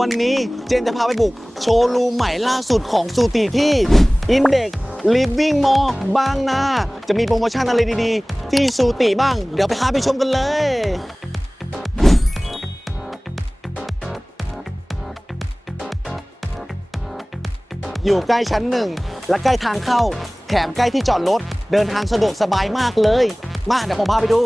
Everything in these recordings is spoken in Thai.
วันนี้เจนจะพาไปบุก โชว์รูมใหม่ล่าสุดของสูติที่ Index Living Mall บางนา จะมีโปรโมชั่นอะไรดีๆ ที่สูติบ้าง เดี๋ยวไปพาไปชมกันเลยอยู่ใกล้ชั้นหนึ่งและใกล้ทางเข้า แถมใกล้ที่จอดรถ เดินทางสะดวกสบายมากเลย มาเดี๋ยวผมพาไปดู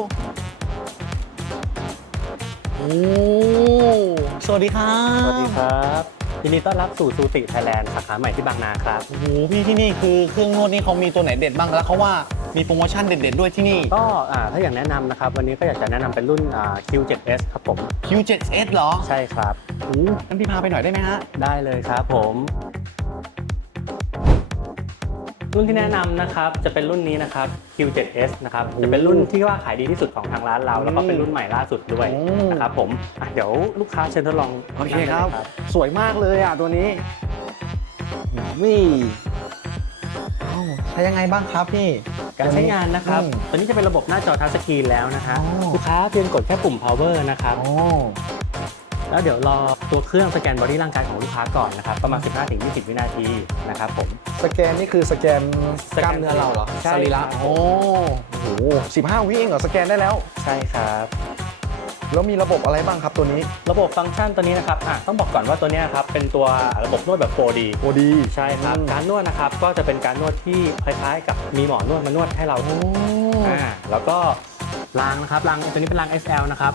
โอ้ สวัสดีครับสวัสดีครับยินดีต้อนรับสู่ซูติไทยแลนด์สาขาใหม่ที่บางนาครับ โอ้โหพี่ที่นี่คือเครื่องนวดนี่เขามีตัวไหนเด็ดบ้างแล้วเขาว่ามีโปรโมชั่นเด็ดๆด้วยที่นี่ ก็อ่าถ้าอย่างแนะนำนะครับ วันนี้ก็อยากจะแนะนำเป็นรุ่นอ่า Q7S ครับผม Q7S เหรอ ใช่ครับ โอ้งั้นพี่พาไปหน่อยได้ไหมฮะ ได้เลยครับผม รุ่นที่แนะนำนะครับจะเป็นรุ่นนี้นะครับ Q7S นะครับโอ้จะเป็นรุ่นที่ว่าขายดีที่สุดของทางร้านเรา แล้วก็เป็นอืมรุ่นใหม่ล่าสุดด้วยโอ้นะครับผมอะเดี๋ยวลูกค้าเชิญทดลองโอเคนั่งได้คลรับยสวยมากเลยอะตัวนี้นี่เอ้าใช้ยังไงบ้างครับพี่ การใช้งานนะครับอืมตัวนี้จะเป็นระบบหน้าจอทัชสกรีนแล้วนะฮะอ๋อ ลูกค้าเพียงกดแค่ปุ่ม power นะครับ โอ้ แล้วเดี๋ยวรอตัวเครื่องสแกนบอดี้ร่างกายของลูกค้าก่อนนะครับประมาณ 15-20 วินาทีนะครับผม สแกนนี่คือสแกนสแกน กล้ามเนื้อเราเหรอใช่สรีระครับโอ้โหสิบห้าวิเองเหรอสแกนได้แล้ว ใช่ครับ แล้วมีระบบอะไรบ้างครับตัวนี้ระบบฟังก์ชันตัวนี้นะครับอะต้องบอกก่อนว่าตัวเนี้ยครับเป็นตัวระบบนวดแบบ 4D โอดีใช่ครับอืมการนวดนะครับก็จะเป็นการนวดที่คล้ายๆ กับมีหมอนวดมานวดให้เราโอ้อ่าแล้วก็รางนะครับรางตัวนี้เป็นราง SL นะครับ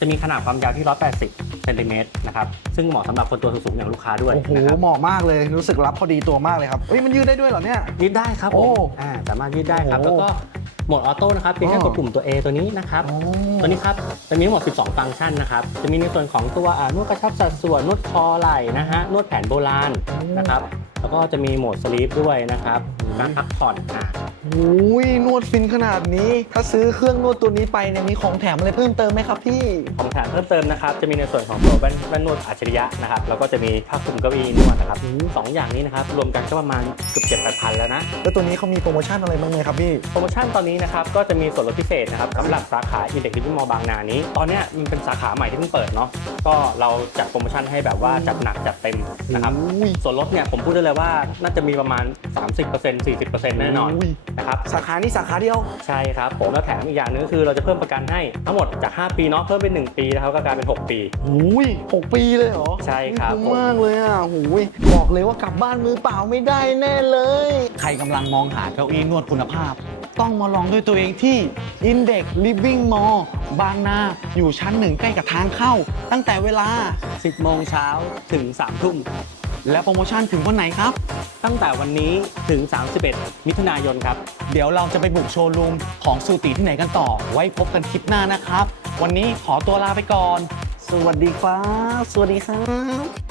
จะมีขนาดความยาวที่ 180เซนติเมตรนะครับซึ่งเหมาะสำหรับคนตัวสูงๆอย่างลูกค้าด้วยโอ้โหนะครับเหมาะมากเลยรู้สึกรับพอดีตัวมากเลยครับเฮ้ยมันยืดได้ด้วยเหรอเนี่ย ยืดได้ครับผโอ้มอ่าสามารถยืดได้ครับ โอ้แล้วก็โหมดออโต้นะครับเพียงแค่อ๋อ กดปุ่มตัว A ตัวนี้นะครับตัวนี้ครับจะมีทั้งหมด 12 ฟังก์ชันนะครับ จะมีในส่วนของตัวอ่านวดกระชับสัดส่วน นวดคอไหล่นะฮะ นวดแผนโบราณนะครับ แล้วก็จะมีโหมดสลีปด้วยนะครับการพักผ่อนอ่าโอ้ยนวดฟินขนาดนี้ ถ้าซื้อเครื่องนวดตัวนี้ไปเนี่ยมีของแถมอะไรเพิ่มเติมไหมครับพี่ ของแถมเพิ่มเติมนะครับ จะมีในส่วนของตัวแว่นแว่นนวดอัจฉริยะนะครับ แล้วก็จะมีผ้าคลุมเก้าอี้นวดนะครับสองอย่างนี้นะครับ รวมกันก็ประมาณเกือบเจ็ดแปดพันแล้วนะ แล้วตัวนี้เขามีโปรโมชั่นอะไรบ้างไหมครับพี่ โปรโมชั่นตอนนี้นะครับ ก็จะมีส่วนลดพิเศษนะครับสำหรับสาขาอินเด็กซ์ดิจิมอลบางนานี้ ตอนเนี้ยมันเป็นสาขาใหม่ที่เพิ่งเปิดเนาะ ก็เราจัดโปรโมชั่นให้แบบว่าจัดหนักจัดเต็มนะครับอุ้ยส่วนลดเนี่ยผมพูดได้เลยว่าน่าจะมีประมาณ 30% 40%แน่นอนอุ้ยนะครับสาขานี้สาขาเดียว ใช่ครับผมแล้วแถมอีกอย่างหนึงก็คือเราจะเพิ่มประกันให้ทั้งหมดจาก 5 ปีเนาะเพิ่มเป็น 1 ปีนะครับก็กลายเป็น 6 ปี อุ้ยหกปีเลยเหรอใช่ครับคุ้มผม มากเลยอะหูยบอกเลยว่ากลับบ้านมือเปล่าไม่ได้แน่เลย ใครกำลังมองหาเก้าอี้นวดคุณภาพ ต้องมาลองด้วยตัวเองที่ Index Living Mall บางนา อยู่ชั้นหนึ่งใกล้กับทางเข้า ตั้งแต่เวลา 10 โมงเช้าถึง 3 ทุ่ม และโปรโมชั่นถึงวันไหนครับ ตั้งแต่วันนี้ถึง 31 มิถุนายนครับ เดี๋ยวเราจะไปบุกโชว์รูมของสูติที่ไหนกันต่อ ไว้พบกันคลิปหน้านะครับ วันนี้ขอตัวลาไปก่อน สวัสดีครับ สวัสดีครับ